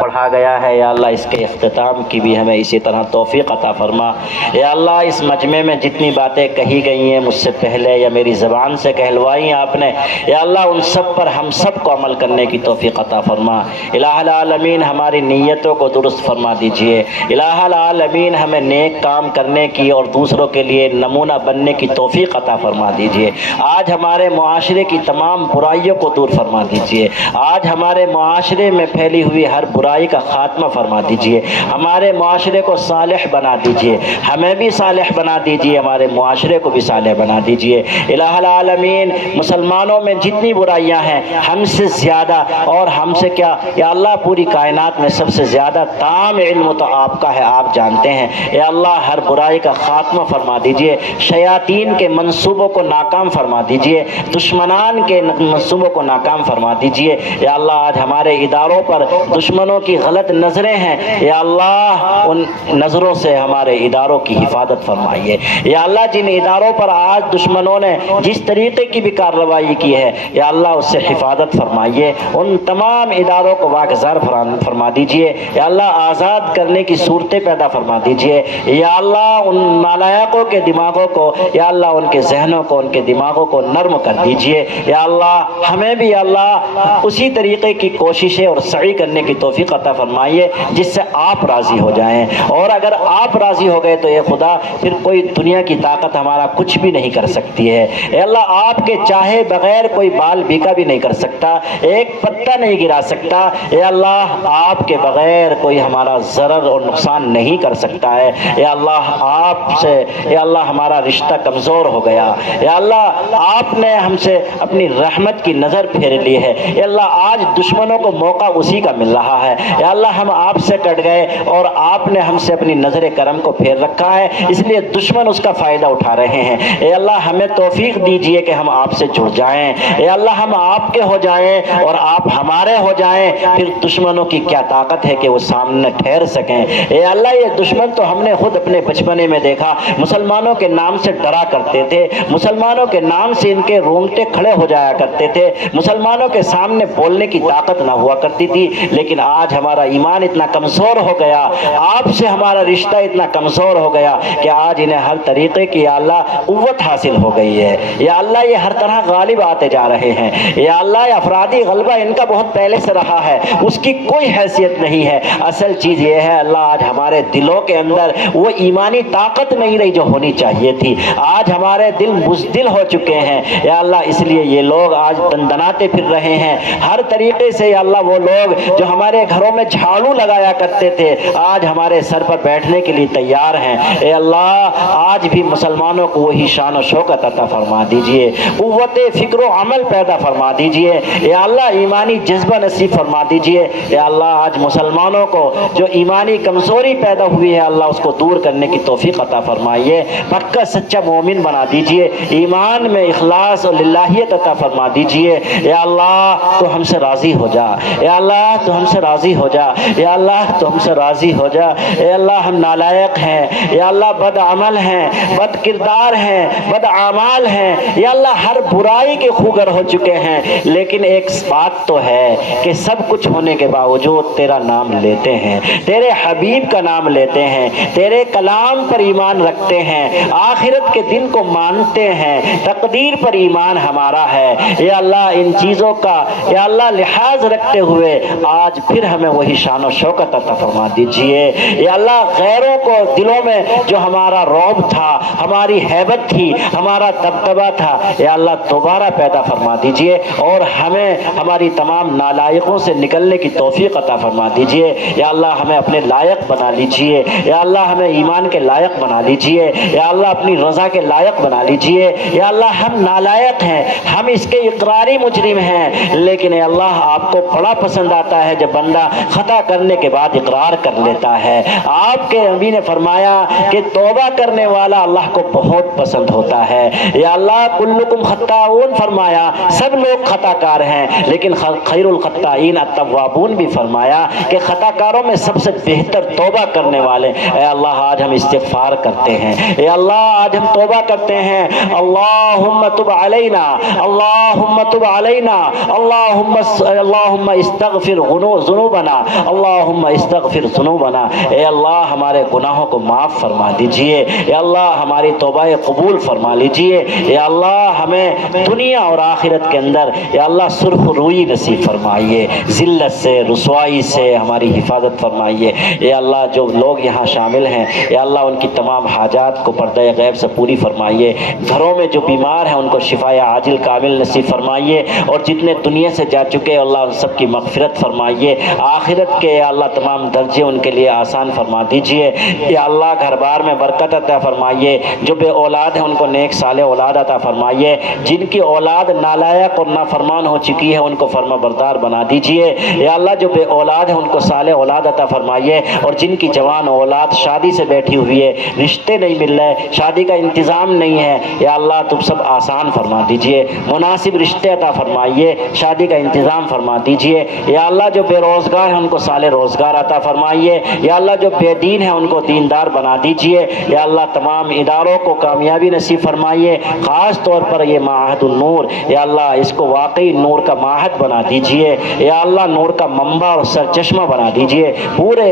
پڑھا گیا ہے یا اللہ اس کے اختتام کی بھی ہمیں اسی طرح توفیق عطا فرما۔ یا اللہ اس مجمع میں جتنی باتیں کہی گئی ہیں مجھ سے پہلے یا میری زبان سے کہلوائی ہیں آپ نے، یا اللہ ان سب پر ہم سب کو عمل کرنے کی توفیق عطا فرما۔ الہ العالمین ہماری نیتوں کو درست فرما دیجئے۔ الہ العالمین ہمیں نیک کام کرنے کی اور دوسروں کے لیے نمونہ بننے کی توفیق عطا فرما دیجئے۔ آج ہمارے معاشرے کی تمام برائیوں کو دور فرما دیجئے۔ آج ہمارے معاشرے میں پھیلی ہوئی ہر برائی کا خاتمہ فرما دیجئے۔ ہمارے معاشرے کو صالح بنا دیجئے، ہمیں بھی صالح بنا دیجئے، ہمارے معاشرے کو بھی صالح بنا دیجئے۔ الہ العالمین مسلمانوں میں جتنی برائیاں ہیں ہم سے زیادہ اور ہم سے کیا یا اللہ پوری کائنات میں سب سے زیادہ تام علم تو آپ کا ہے، آپ جانتے ہیں۔ یا اللہ ہر برائی کا خاتمہ فرما دیجئے، شیاطین کے منصوبوں کو ناکام فرما دیجئے، دشمنان کے منصوبوں کو ناکام فرما دیجئے۔ یا اللہ آج ہمارے اداروں پر دشمنوں کی غلط نظریں ہیں، یا اللہ ان نظروں سے ہمارے اداروں کی حفاظت فرمائیے۔ یا اللہ جن اداروں پر آج دشمنوں نے جس طریقے کی بھی کارروائی کی ہے یا اللہ اس سے حفاظت فرمائیے، ان تمام اداروں کو واگزار فرما دیجئے۔ یا اللہ آزاد کرنے کی صورتیں پیدا فرما دیجئے۔ یا اللہ ان نالائقوں کے دماغوں کو یا اللہ ان کے ذہنوں کو ان کے دماغوں کو نرم کر دیجئے۔ یا اللہ ہمیں بھی یا اللہ اسی طریقے کی کوششیں اور سعی کرنے کی توفیق عطا فرمائیے جس سے آپ راضی ہو جائیں، اور اگر آپ راضی ہو گئے تو اے خدا پھر کوئی دنیا کی طاقت ہمارا کچھ بھی نہیں کر سکتی ہے۔ اے اللہ آپ کے چاہے بغیر کوئی بال بیکا بھی نہیں کر سکتا، ایک پتا نہیں گرا سکتا۔ اے اللہ آپ کے بغیر کوئی ہمارا ضرر اور نقصان نہیں کر سکتا ہے۔ اے اللہ آپ سے اے اللہ ہمارا رشتہ کمزور ہو گیا، اے اللہ آپ نے ہم سے اپنی رحمت کی نظر پھیر لی ہے۔ اے اللہ آج دشمنوں کو موقع اسی کا مل رہا ہے۔ یا اللہ ہم آپ سے کٹ گئے اور آپ نے ہم سے اپنی نظر کرم کو پھیر رکھا ہے، اس لیے دشمن اس کا فائدہ اٹھا رہے ہیں۔ اے اللہ ہمیں توفیق دیجئے کہ ہم آپ سے جڑ جائیں، اے اللہ ہم آپ کے ہو جائیں اور آپ ہمارے ہو جائیں، پھر دشمنوں کی کیا طاقت ہے کہ وہ سامنے ٹھہر سکیں۔ اے اللہ یہ دشمن تو ہم نے خود اپنے بچپنے میں دیکھا، مسلمانوں کے نام سے ڈرا کرتے تھے، مسلمانوں کے نام سے ان کے رونگٹے کھڑے ہو جایا کرتے تھے، مسلمانوں کے سامنے بولنے کی طاقت نہ ہوا کرتی تھی، لیکن آج ہمارا ایمان اتنا کمزور ہو گیا، آپ سے ہمارا رشتہ اتنا کمزور ہو گیا کہ آج انہیں ہر طریقے کی یا اللہ قوت حاصل ہو گئی ہے۔ یا اللہ یہ ہر طرح غالب آتے جا رہے ہیں۔ یا اللہ یہ افرادی غلبہ ان کا بہت پہلے سے رہا ہے، اس کی کوئی حیثیت نہیں ہے، اصل چیز یہ ہے اللہ آج ہمارے دلوں کے اندر وہ ایمانی طاقت نہیں رہی جو ہونی چاہیے تھی، آج ہمارے دل بزدل ہو چکے ہیں۔ یا اللہ اس لیے یہ لوگ آج دندناتے پھر رہے ہیں ہر طریقے سے۔ یا اللہ وہ لوگ جو ہمارے گھروں میں جھاڑو لگایا کرتے تھے آج ہمارے سر پر بیٹھنے کے لیے تیار ہیں۔ اے اللہ آج بھی مسلمانوں کو وہی شان و شوکت عطا فرما دیجئے، قوت فکر و عمل پیدا فرما دیجئے۔ اے اللہ ایمانی جذبہ نصیب فرما دیجئے۔ اے اللہ آج مسلمانوں کو جو ایمانی کمزوری پیدا ہوئی ہے اللہ اس کو دور کرنے کی توفیق عطا فرمائیے، پکا سچا مومن بنا دیجئے، ایمان میں اخلاص اور للہیت عطا فرما دیجئے۔ اے اللہ تو ہم سے راضی ہو جا، اے اللہ تو ہم سے راضی ہو جا، اے اللہ تو ہم سے راضی ہو جا۔ اے اللہ ہم نالائق ہیں، اے اللہ بد عمل ہیں، بد کردار ہیں، بد اعمال ہیں، یا اللہ ہر برائی کے خوگر ہو چکے ہیں، لیکن ایک بات تو ہے کہ سب کچھ ہونے کے باوجود تیرا نام لیتے ہیں، تیرے حبیب کا نام لیتے ہیں، تیرے کلام پر ایمان رکھتے ہیں، آخرت کے دن کو مانتے ہیں، تقدیر پر ایمان ہمارا ہے۔ یا اللہ ان چیزوں کا یا اللہ لحاظ رکھتے ہوئے آج پھر ہمیں وہی شان و شوکت عطا فرما دیجئے۔ یا اللہ غیروں کو دلوں میں جو ہمارا رعب تھا، ہماری ہیبت تھی، ہمارا دبدبہ تھا، یا اللہ دوبارہ پیدا فرما دیجئے اور ہمیں ہماری تمام نالائقوں سے نکلنے کی توفیق عطا فرما دیجئے۔ یا اللہ ہمیں اپنے لائق بنا لیجئے، یا اللہ ہمیں ایمان کے لائق بنا لیجئے، یا اللہ اپنی رضا کے لائق بنا لیجئے۔ یا اللہ ہم نالائق ہیں، ہم اس کے اقراری مجرم ہیں، لیکن اے اللہ آپ کو بڑا پسند آتا ہے جب بندہ خطا کرنے کے بعد اقرار کر لیتا ہے۔ آپ کے نبی نے فرمایا کہ توبہ کرنے والا اللہ کو بہت پسند ہوتا ہے۔ یا اللہ کلکم خطاؤن فرمایا، سب لوگ خطا کار ہیں، لیکن خیر الخطائین التوابون بھی فرمایا کہ خطا کاروں میں سب سے بہتر توبہ کرنے والے۔ اے اللہ آج ہم استغفار کرتے ہیں، اے اللہ آج ہم توبہ کرتے ہیں، اللہم تب علینا، اللہم تب علینا، اللہم استغفر ذنوبنا ذنوبنا اللہم استغفر ذنوبنا، اے اللہ ہمارے گناہوں کو معاف فرما دیجئے، اے اللہ ہماری توبہ قبول فرما لیجئے، اے اللہ ہمیں دنیا اور آخرت کے اندر اے اللہ سرخ روئی نصیب فرمائیے، ذلت سے رسوائی سے ہماری حفاظت فرمائیے، اے اللہ جو لوگ یہاں شامل ہیں اے اللہ ان کی تمام حاجات کو پردہ غیب سے پوری فرمائیے، گھروں میں جو بیمار ہیں ان کو شفاء عاجل کامل نصیب فرمائیے، اور جتنے دنیا سے جا چکے اللہ ان سب کی مغفرت فرمائیے، آخرت کے یا اللہ تمام درجے ان کے لیے آسان فرما دیجئے، یا اللہ گھر بار میں برکت عطا فرمائیے، جو بے اولاد ہیں ان کو نیک صالح اولاد عطا فرمائیے، جن کی اولاد نالائق اور نافرمان ہو چکی ہے ان کو فرما بردار بنا دیجئے، یا اللہ جو بے اولاد ہیں ان کو صالح اولاد عطا فرمائیے، اور جن کی جوان اولاد شادی سے بیٹھی ہوئی ہے، رشتے نہیں مل رہے، شادی کا انتظام نہیں ہے، یا اللہ تم سب آسان فرما دیجئے، مناسب رشتے عطا فرمائیے، شادی کا انتظام فرما دیجئے، یا اللہ جو بے روزگار ہیں ان کو صالح روزگار عطا فرمائیے، یا اللہ جو بے دین ہیں ان کو دیندار بنا دیجئے، یا اللہ تمام اداروں کو کامیابی نصیب فرمائیے، خاص طور پر یہ معہد النور یا اللہ اس کو واقعی نور کا معہد بنا دیجئے، یا اللہ نور کا منبع اور سرچشمہ بنا دیجئے، پورے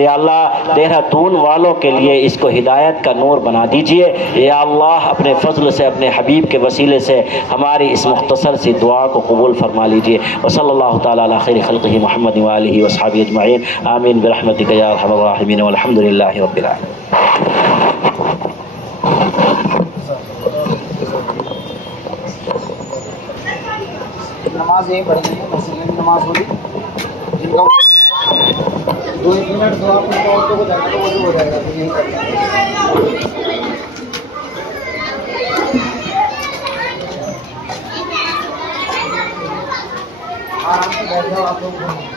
یا اللہ دہرادون والوں کے لیے اس کو ہدایت کا نور بنا دیجئے، یا اللہ اپنے فضل سے اپنے حبیب کے وسیلے سے ہماری اس مختصر سی دعا کو قبول فرما لیجئے، وصلی اللہ تعالی علی خیر خلقہ محمد وآلہ وصحبہ اجمعین، آمین برحمتک یا ارحم الراحمین والحمد للہ رب العالمین۔ نماز یہی پڑھنی ہے، مسجد میں نماز ہوگی، جن کا 2-1 منٹ دعا اپنے عورتوں کو جائے گا وہ بھی ہو جائے گا، تو یہی کرنا ہے۔ آرام سے بیٹھ جاؤ آپ لوگ۔